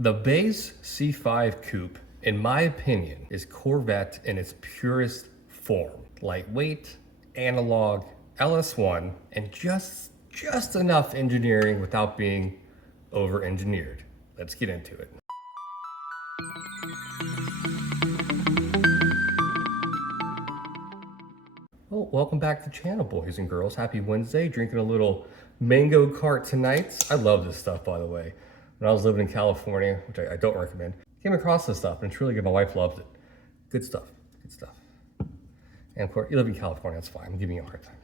The base C5 coupe, in my opinion, is Corvette in its purest form. Lightweight, analog, LS1, and just enough engineering without being over-engineered. Let's get into it. Well, welcome back to the channel, boys and girls. Happy Wednesday. Drinking a little mango cart tonight. I love this stuff, by the way. When I was living in California, which I don't recommend, came across this stuff, and it's really good. My wife loves it. Good stuff, good stuff. And of course, you live in California, that's fine. I'm giving you a hard time.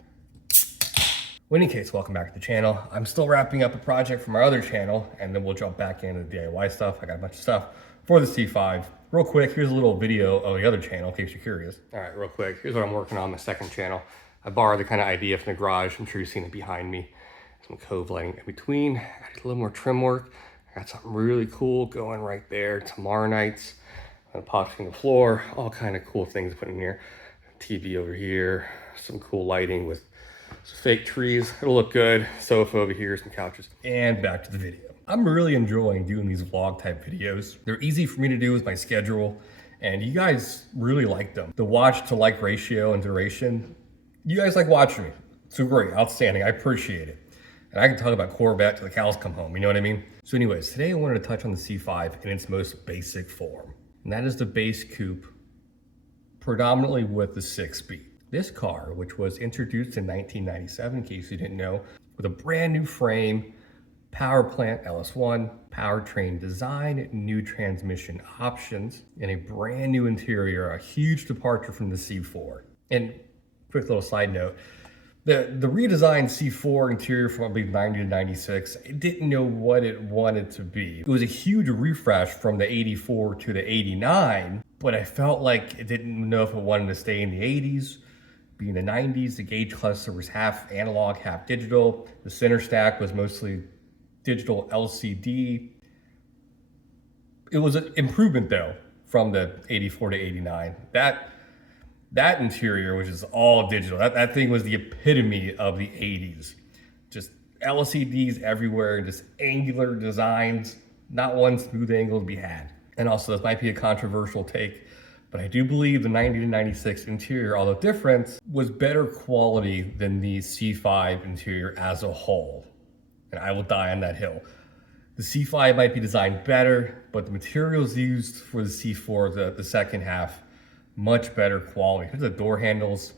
Well, in any case, welcome back to the channel. I'm still wrapping up a project from our other channel, and then we'll jump back into the DIY stuff. I got a bunch of stuff for the C5. Real quick, here's a little video of the other channel, in case you're curious. All right, real quick, here's what I'm working on my second channel. I borrowed the kind of idea from the garage. I'm sure you've seen it behind me. Some cove lighting in between. Added a little more trim work. I got something really cool going right there. Tomorrow nights, epoxying the floor, all kind of cool things put in here. TV over here, some cool lighting with some fake trees. It'll look good. Sofa over here, some couches. And back to the video. I'm really enjoying doing these vlog type videos. They're easy for me to do with my schedule, and you guys really like them. The watch to like ratio and duration, you guys like watching me. So great, outstanding, I appreciate it. And I can talk about Corvette till the cows come home, you know what I mean? So anyways, today I wanted to touch on the C5 in its most basic form. And that is the base coupe, predominantly with the 6-speed. This car, which was introduced in 1997, in case you didn't know, with a brand new frame, power plant LS1, powertrain design, new transmission options, and a brand new interior, a huge departure from the C4. And quick little side note, the redesigned C4 interior from I believe 90 to 96, it didn't know what it wanted to be. It was a huge refresh from the 84 to the 89, but I felt like it didn't know if it wanted to stay in the 80s, be in the 90s. The gauge cluster was half analog, half digital. The center stack was mostly digital LCD. It was an improvement though from the 84 to 89. That interior, which is all digital, that thing was the epitome of the 80s. Just LCDs everywhere, just angular designs, not one smooth angle to be had. And also, this might be a controversial take, but I do believe the 90 to 96 interior, although different, was better quality than the C5 interior as a whole. And I will die on that hill. The C5 might be designed better, but the materials used for the C4, the second half, much better quality. Here's the door handles,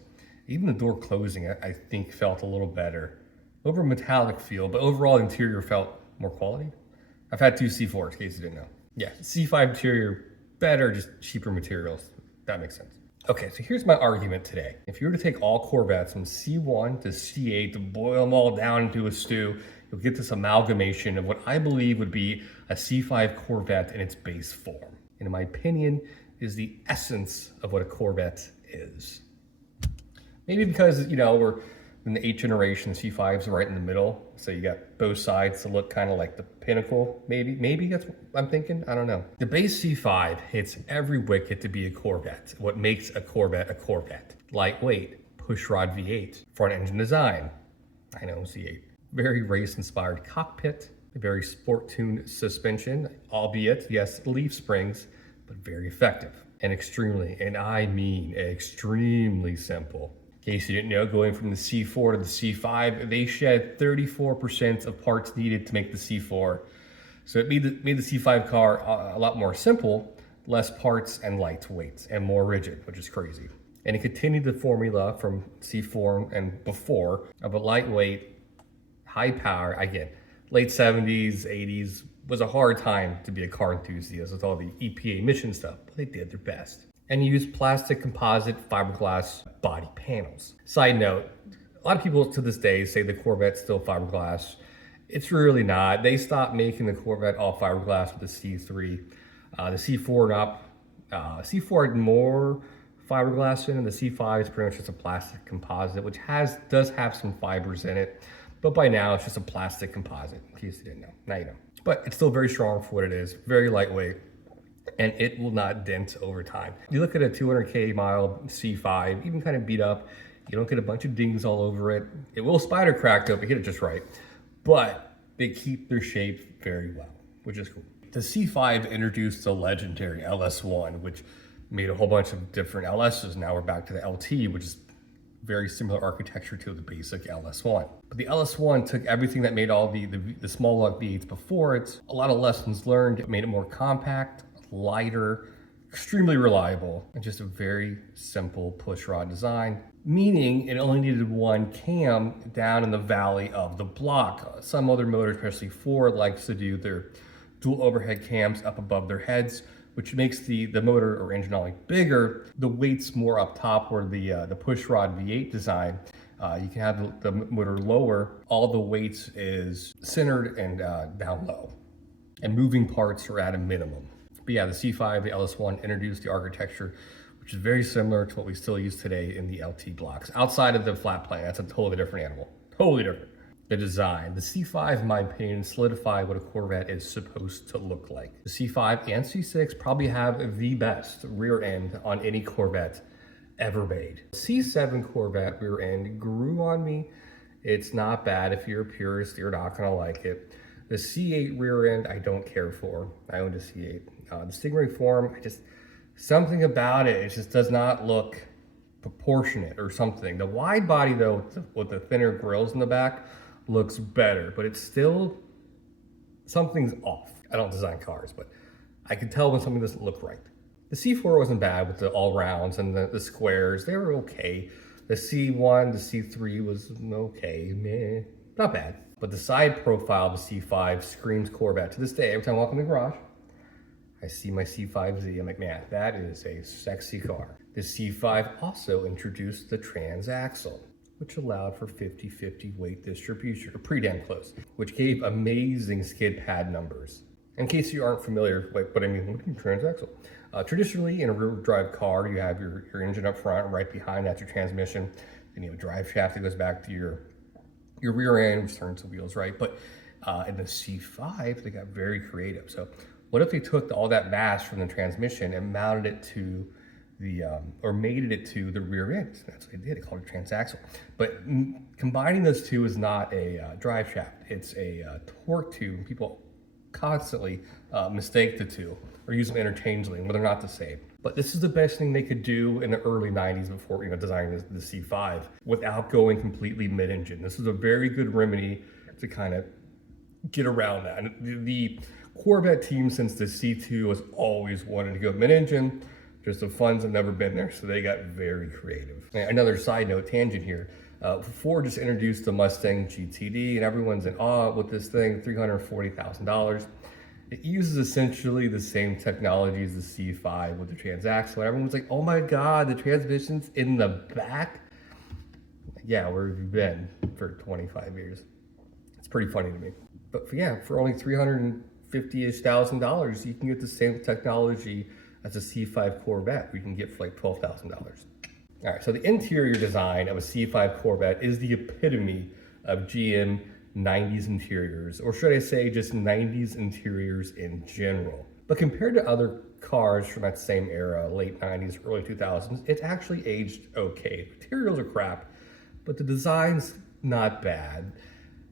even the door closing, I think felt a little better. Over metallic feel, but overall the interior felt more quality. I've had two C4s, in case you didn't know. Yeah, C5 interior, better, just cheaper materials. That makes sense. Okay, so here's my argument today. If you were to take all Corvettes from C1 to C8 to boil them all down into a stew, you'll get this amalgamation of what I believe would be a C5 Corvette in its base form. And in my opinion, is the essence of what a Corvette is. Maybe because, you know, we're in the 8th generation, the C5s are right in the middle. So you got both sides to look kind of like the pinnacle, maybe that's what I'm thinking, I don't know. The base C5 hits every wicket to be a Corvette. What makes a Corvette a Corvette? Lightweight, pushrod V8, front engine design, I know C8. Very race-inspired cockpit, a very sport-tuned suspension, albeit, yes, leaf springs, but very effective and extremely, and I mean extremely simple. In case you didn't know, going from the C4 to the C5, they shed 34% of parts needed to make the C4. So it made the C5 car a lot more simple, less parts and lightweight and more rigid, which is crazy. And it continued the formula from C4 and before of a lightweight, high power, again, late 70s, 80s, was a hard time to be a car enthusiast with all the EPA emission stuff, but they did their best. And used plastic composite fiberglass body panels. Side note, a lot of people to this day say the Corvette's still fiberglass. It's really not. They stopped making the Corvette all fiberglass with the C3. The C4 and up, C4 had more fiberglass in, and the C5 is pretty much just a plastic composite, which does have some fibers in it. But by now, it's just a plastic composite, in case you didn't know. Now you know. But it's still very strong for what it is, very lightweight, and it will not dent over time. You look at a 200K mile C5, even kind of beat up, you don't get a bunch of dings all over it. It will spider crack though, if you hit it just right. But they keep their shape very well, which is cool. The C5 introduced the legendary LS1, which made a whole bunch of different LSs. Now we're back to the LT, which is very similar architecture to the basic LS1. But the LS1 took everything that made all the small block V8s before it, a lot of lessons learned. It made it more compact, lighter, extremely reliable, and just a very simple push rod design, meaning it only needed one cam down in the valley of the block. Some other motors, especially Ford, likes to do their dual overhead cams up above their heads, which makes the motor or engine only bigger. The weight's more up top where the push rod V8 design. You can have the motor lower. All the weight is centered and down low. And moving parts are at a minimum. But yeah, the C5, the LS1 introduced the architecture, which is very similar to what we still use today in the LT blocks. Outside of the flat plane, that's a totally different animal. Totally different. The design. The C5, in my opinion, solidified what a Corvette is supposed to look like. The C5 and C6 probably have the best rear end on any Corvette ever made. C7 Corvette rear end grew on me. It's not bad. If you're a purist, you're not gonna like it. The C8 rear end, I don't care for. I owned a C8. The Stingray form, something about it just does not look proportionate or something. The wide body though, with the thinner grills in the back, looks better, but it's still, something's off. I don't design cars, but I can tell when something doesn't look right. The C4 wasn't bad with the all rounds and the squares, they were okay. The C1, the C3 was okay, meh, not bad. But the side profile of the C5 screams Corvette. To this day, every time I walk in the garage, I see my C5Z, I'm like, man, that is a sexy car. The C5 also introduced the transaxle, which allowed for 50-50 weight distribution, or pretty damn close, which gave amazing skid pad numbers. In case you aren't familiar, like, what I mean, what do you mean transaxle? Traditionally, in a rear drive car, you have your engine up front, and right behind that's your transmission, then you have a drive shaft that goes back to your rear end, which turns the wheels, right? But in the C5, they got very creative. So what if they took all that mass from the transmission and mounted it to or mated it to the rear end? That's what they did. They called it transaxle. But combining those two is not a drive shaft. It's a torque tube. People constantly mistake the two or use them interchangeably, when they're not the same. But this is the best thing they could do in the early 90s before designing the C5 without going completely mid-engine. This is a very good remedy to kind of get around that. And the Corvette team, since the C2 has always wanted to go mid-engine, just the funds have never been there, so they got very creative. And another side note, tangent here, Ford just introduced the Mustang GTD, and everyone's in awe with this thing, $340,000. It uses essentially the same technology as the C5 with the transaxle. Everyone's like, oh my God, the transmission's in the back? Yeah, where have you been for 25 years? It's pretty funny to me. But yeah, for only $350,000, you can get the same technology as a C5 Corvette, we can get for like $12,000. All right, so the interior design of a C5 Corvette is the epitome of GM 90s interiors, or should I say just 90s interiors in general. But compared to other cars from that same era, late 90s, early 2000s, it's actually aged okay. Materials are crap, but the design's not bad.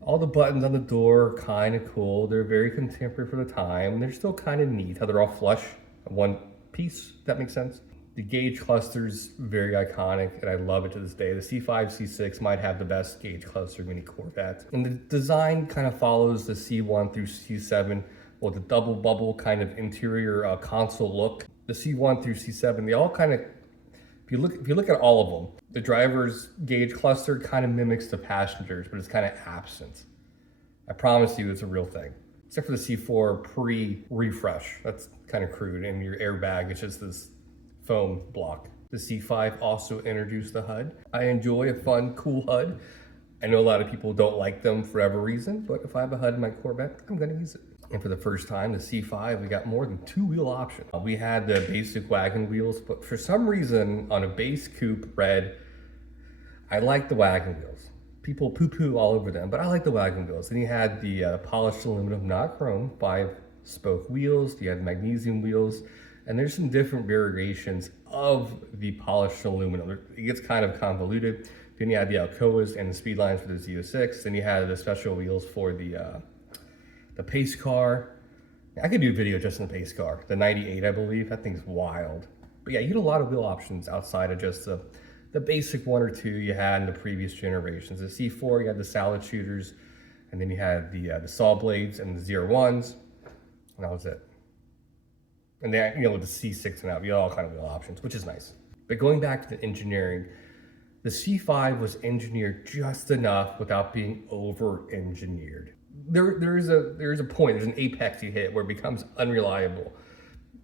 All the buttons on the door are kind of cool. They're very contemporary for the time. They're still kind of neat how they're all flush, one piece, if that makes sense. The gauge cluster's very iconic, and I love it to this day. The C5, C6 might have the best gauge cluster of any Corvette. And the design kind of follows the C1 through C7 with a double bubble kind of interior console look. The C1 through C7, they all kind of, if you look at all of them, the driver's gauge cluster kind of mimics the passengers, but it's kind of absent. I promise you it's a real thing. Except for the C4 pre-refresh. That's kind of crude, and your airbag is just this foam block. The C5 also introduced the HUD. I enjoy a fun, cool HUD. I know a lot of people don't like them for whatever reason, but if I have a HUD in my Corvette, I'm gonna use it. And for the first time, the C5, we got more than 2-wheel option. We had the basic wagon wheels, but for some reason, on a base coupe red, I like the wagon wheels. People poo-poo all over them, but I like the wagon wheels. Then you had the polished aluminum, not chrome, 5-spoke wheels. You had magnesium wheels. And there's some different variations of the polished aluminum. It gets kind of convoluted. Then you had the Alcoas and the speed lines for the Z06. Then you had the special wheels for the pace car. I could do a video just in the base car, the 98, I believe. That thing's wild. But yeah, you get a lot of wheel options outside of just the basic one or two you had in the previous generations. The C4, you had the salad shooters, and then you had the saw blades and the 01s, and that was it. And then, with the C6 and out, you had all kind of wheel options, which is nice. But going back to the engineering, the C5 was engineered just enough without being over-engineered. There's a point, there's an apex you hit where it becomes unreliable.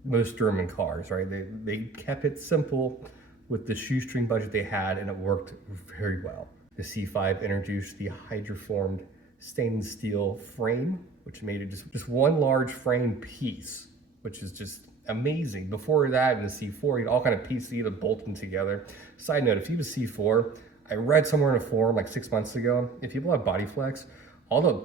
Most German cars, right? They kept it simple with the shoestring budget they had, and it worked very well. The C5 introduced the hydroformed stainless steel frame, which made it just one large frame piece, which is just amazing. Before that, in the C4, you'd all kind of piece either bolt them together. Side note, if you have a C4, I read somewhere in a forum like 6 months ago, if people have body flex, all the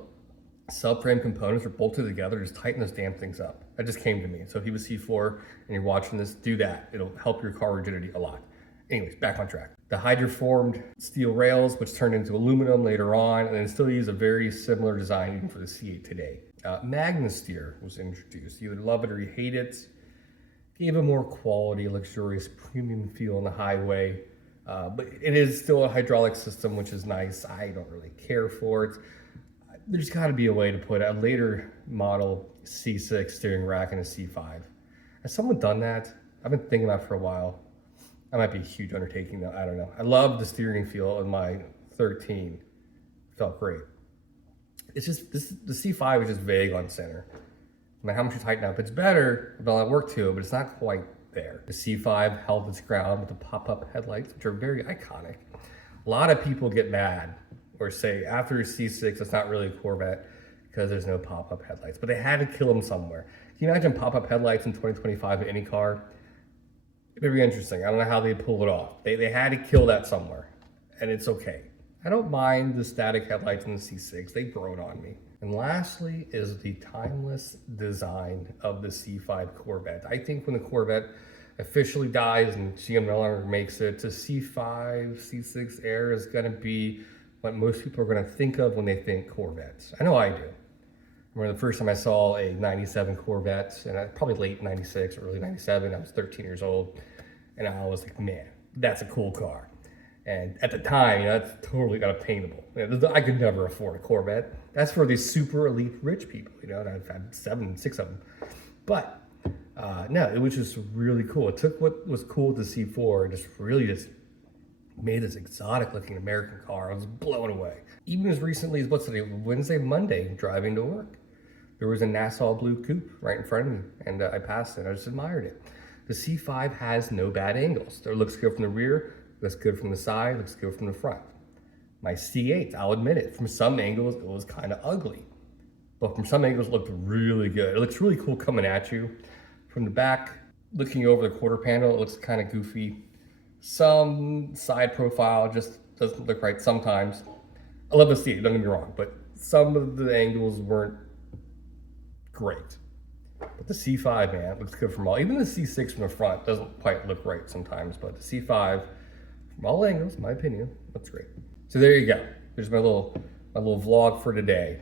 subframe components are bolted together, just tighten those damn things up. That just came to me. So if you have a C4 and you're watching this, do that. It'll help your car rigidity a lot. Anyways, back on track. The hydroformed steel rails, which turned into aluminum later on, and then still use a very similar design even for the C8 today. Magna-Steer was introduced. You would love it or you hate it. Gave a more quality, luxurious, premium feel on the highway. But it is still a hydraulic system, which is nice. I don't really care for it. There's got to be a way to put a later model C6 steering rack in a C5. Has someone done that? I've been thinking about it for a while. That might be a huge undertaking though, I don't know. I love the steering feel in my 13. Felt great. It's just, the C5 is just vague on center. No matter how much you tighten up, it's better, but I'll work to it, but it's not quite there. The C5 held its ground with the pop-up headlights, which are very iconic. A lot of people get mad or say after a C6, it's not really a Corvette because there's no pop-up headlights, but they had to kill them somewhere. Can you imagine pop-up headlights in 2025 in any car? It'd be interesting. I don't know how they pull it off. They had to kill that somewhere, and it's okay. I don't mind the static headlights in the C6. They've grown on me. And lastly is the timeless design of the C5 Corvette. I think when the Corvette officially dies and GM no longer makes it, the C5, C6 Air is gonna be what most people are gonna think of when they think Corvettes. I know I do. I remember the first time I saw a 97 Corvette, and probably late 96, early 97, I was 13 years old, and I was like, man, that's a cool car. And at the time, that's totally unattainable. I could never afford a Corvette. That's for these super elite rich people, and I've had 6 of them. But no, it was just really cool. It took what was cool with the C4 and just really just made this exotic looking American car. I was blown away. Even as recently as, what's today, Wednesday, Monday, driving to work. There was a Nassau blue coupe right in front of me, and I passed it. I just admired it. The C5 has no bad angles. It looks good from the rear, looks good from the side, looks good from the front. My C8, I'll admit it, from some angles, it was kind of ugly. But from some angles, it looked really good. It looks really cool coming at you. From the back, looking over the quarter panel, it looks kind of goofy. Some side profile just doesn't look right sometimes. I love the C8, don't get me wrong, but some of the angles weren't great. But the C5, man, looks good from all. Even the C6 from the front doesn't quite look right sometimes, but the C5, from all angles, in my opinion, looks great. So there you go. There's my little vlog for today.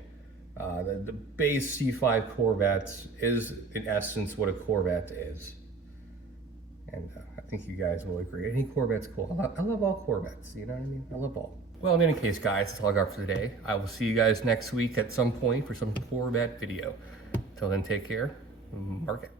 The base C5 Corvette is, in essence, what a Corvette is. And I think you guys will agree. Any Corvette's cool. I love all Corvettes, you know what I mean? I love all. Well, in any case, guys, that's all I got for today. I will see you guys next week at some point for some Corvette video. Till then, take care. Mark it.